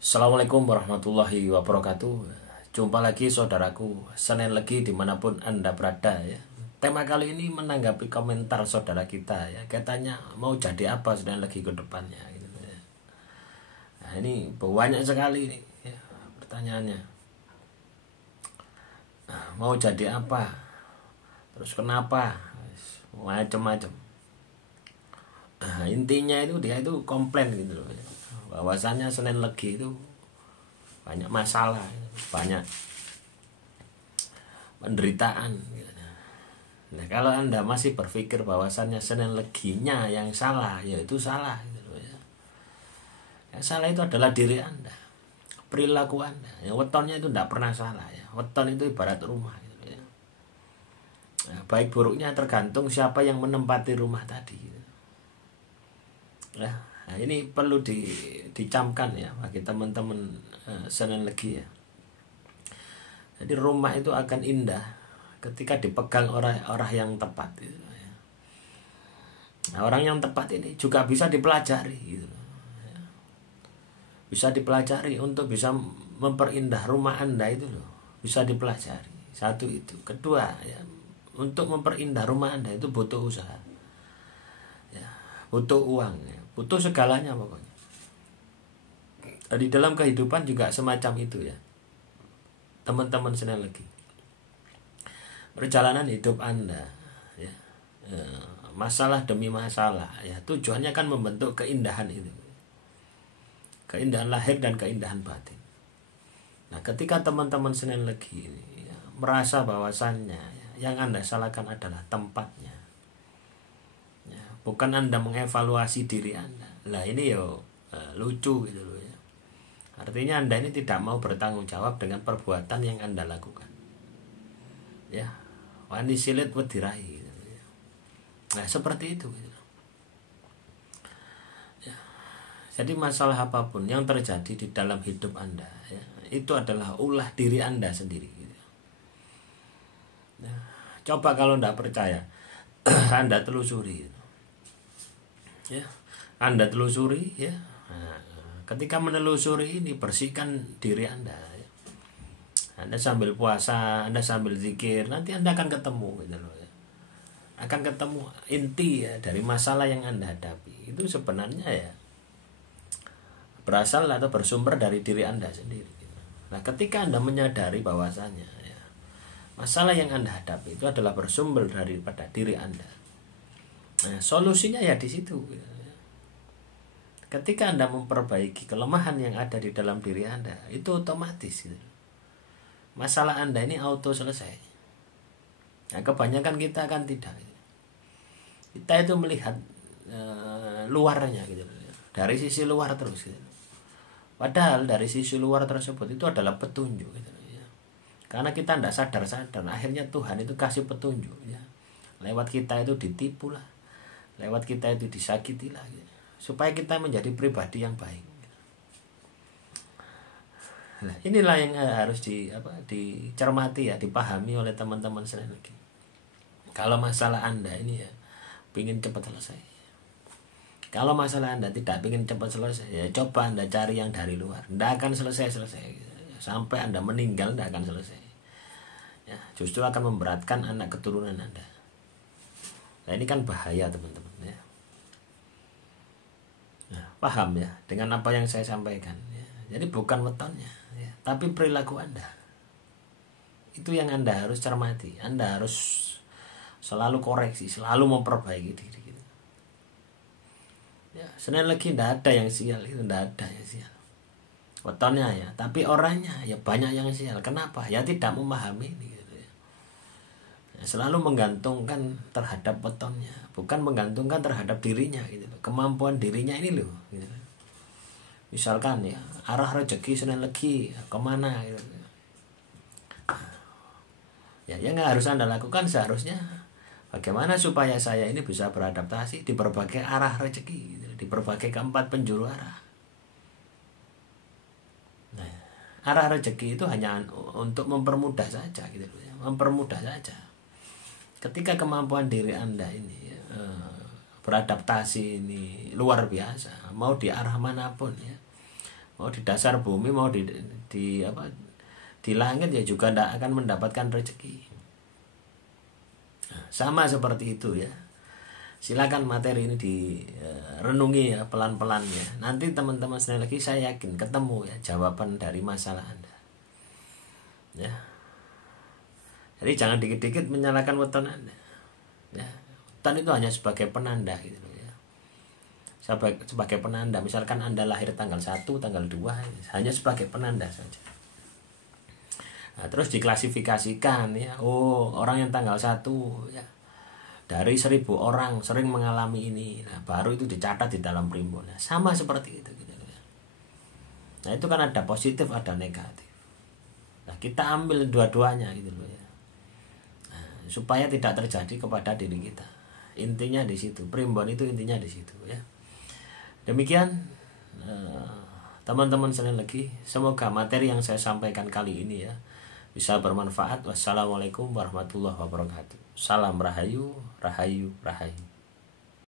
Assalamualaikum warahmatullahi wabarakatuh. Jumpa lagi saudaraku, Senin Legi dimanapun Anda berada ya. Tema kali ini menanggapi komentar saudara kita ya. Katanya mau jadi apa Senin Legi ke depannya gitu ya. Nah ini banyak sekali nih ya, pertanyaannya. Nah, mau jadi apa? Terus kenapa? Macam-macam. Nah, intinya itu dia itu komplain gitu loh ya. Bahwasannya Senin Legi itu banyak masalah, banyak penderitaan gitu. Nah kalau Anda masih berpikir bahwasannya Senin Leginya yang salah, ya itu salah gitu ya. Yang salah itu adalah diri Anda, perilaku Anda. Yang wetonnya itu tidak pernah salah ya. Weton itu ibarat rumah gitu ya. Nah, baik buruknya tergantung siapa yang menempati rumah tadi gitu. Nah ini perlu dicamkan ya bagi teman-teman Senin Legi ya. Jadi rumah itu akan indah ketika dipegang orang yang tepat gitu ya. Nah, orang yang tepat ini juga bisa dipelajari gitu ya. Bisa dipelajari untuk bisa memperindah rumah Anda itu loh. Bisa dipelajari. Satu itu. Kedua ya, untuk memperindah rumah Anda itu butuh usaha. Ya, butuh uang ya. Butuh segalanya pokoknya. Di dalam kehidupan juga semacam itu ya. Teman-teman Senin Legi. Perjalanan hidup Anda ya, masalah demi masalah ya, tujuannya kan membentuk keindahan itu. Keindahan lahir dan keindahan batin. Nah, ketika teman-teman Senin Legi ini ya, merasa bahwasannya ya, yang Anda salahkan adalah tempatnya. Ya, bukan Anda mengevaluasi diri Anda. Lah ini yo lucu gitu loh ya. Artinya Anda ini tidak mau bertanggung jawab dengan perbuatan yang Anda lakukan. Ya, wani silit wedirahi gitu ya. Nah, seperti itu gitu. Ya. Jadi masalah apapun yang terjadi di dalam hidup Anda ya, itu adalah ulah diri Anda sendiri gitu. Ya. Coba kalau tidak percaya Anda telusuri gitu. Ya, Anda telusuri ya. Nah, ketika menelusuri ini, bersihkan diri Anda ya. Anda sambil puasa, Anda sambil zikir, nanti Anda akan ketemu gitu loh ya. Akan ketemu inti ya dari masalah yang Anda hadapi. Itu sebenarnya ya berasal atau bersumber dari diri Anda sendiri gitu. Nah, ketika Anda menyadari bahwasanya ya, masalah yang Anda hadapi itu adalah bersumber daripada diri Anda. Nah, solusinya ya di situ gitu. Ketika Anda memperbaiki kelemahan yang ada di dalam diri Anda, itu otomatis gitu. Masalah Anda ini auto selesai. Nah, kebanyakan kita kan tidak. Kita itu melihat luarnya gitu, dari sisi luar terus gitu. Padahal dari sisi luar tersebut itu adalah petunjuk gitu ya. Karena kita tidak sadar-sadar, akhirnya Tuhan itu kasih petunjuk ya. Lewat kita itu ditipu lah, lewat kita itu disakiti lah gitu, supaya kita menjadi pribadi yang baik. Nah, inilah yang harus dicermati ya, dipahami oleh teman-teman Senin Legi. Kalau masalah Anda ini ya ingin cepat selesai. Kalau masalah Anda tidak ingin cepat selesai, ya coba Anda cari yang dari luar. Tidak akan selesai-selesai. Sampai Anda meninggal tidak akan selesai. Ya, justru akan memberatkan anak keturunan Anda. Nah, ini kan bahaya teman-teman ya. Nah, paham ya dengan apa yang saya sampaikan ya. Jadi bukan wetonnya ya, tapi perilaku Anda. Itu yang Anda harus cermati. Anda harus selalu koreksi, selalu memperbaiki diri gitu. Ya, Senin Legi tidak ada yang sial, itu tidak ada yang sial. Wetonnya ya, tapi orangnya ya banyak yang sial. Kenapa? Ya tidak memahami ini gitu ya. Ya, selalu menggantungkan terhadap wetonnya, bukan menggantungkan terhadap dirinya gitu. Kemampuan dirinya ini loh gitu. Misalkan ya, arah rezeki Senin Legi kemana gitu. Ya, yang harus Anda lakukan seharusnya bagaimana supaya saya ini bisa beradaptasi di berbagai arah rezeki gitu, di berbagai keempat penjuru arah. Nah, arah rezeki itu hanya untuk mempermudah saja gitu ya, mempermudah saja. Ketika kemampuan diri Anda ini beradaptasi ini luar biasa, mau di arah manapun ya, mau di dasar bumi, mau di apa, di langit ya juga tidak akan mendapatkan rezeki. Nah, sama seperti itu ya. Silakan materi ini direnungi ya pelan-pelan ya. Nanti teman-teman sekali lagi saya yakin ketemu ya jawaban dari masalah Anda. Ya. Jadi jangan dikit-dikit menyalahkan weton Anda. Ya. Weton itu hanya sebagai penanda gitu loh ya. Sebagai penanda, misalkan Anda lahir tanggal 1, tanggal 2, hanya sebagai penanda saja. Nah, terus diklasifikasikan ya. Oh, orang yang tanggal 1 ya, dari 1000 orang sering mengalami ini. Nah, baru itu dicatat di dalam primbon. Nah, sama seperti itu gitu ya. Nah, itu kan ada positif, ada negatif. Nah, kita ambil dua-duanya gitu loh ya. Nah, supaya tidak terjadi kepada diri kita. Intinya di situ. Primbon itu intinya di situ ya. Demikian teman-teman sekalian lagi, semoga materi yang saya sampaikan kali ini ya bisa bermanfaat. Wassalamualaikum warahmatullahi wabarakatuh. Salam rahayu, rahayu, rahayu.